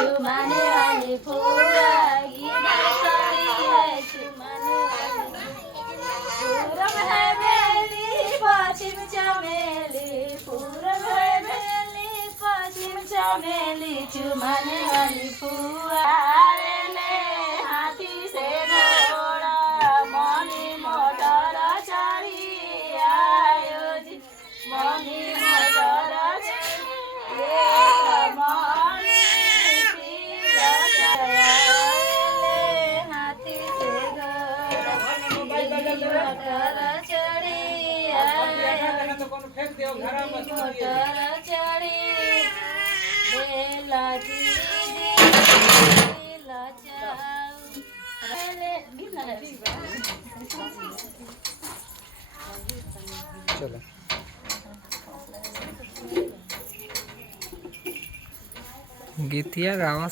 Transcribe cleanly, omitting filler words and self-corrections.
चुमाने वाली फुआ गीत चली है चुमाने वाली पूरब है बेली पश्चिम चमेली पूरब है बेली पश्चिम चमेली चुमाने वाली फुआ ले हाथी से घोड़ा मनी मोटर चढ़ी आयो जी मनी मोटर हाथी से मोटर चढ़ी मोटर चढ़ी चलो गीतिया गावा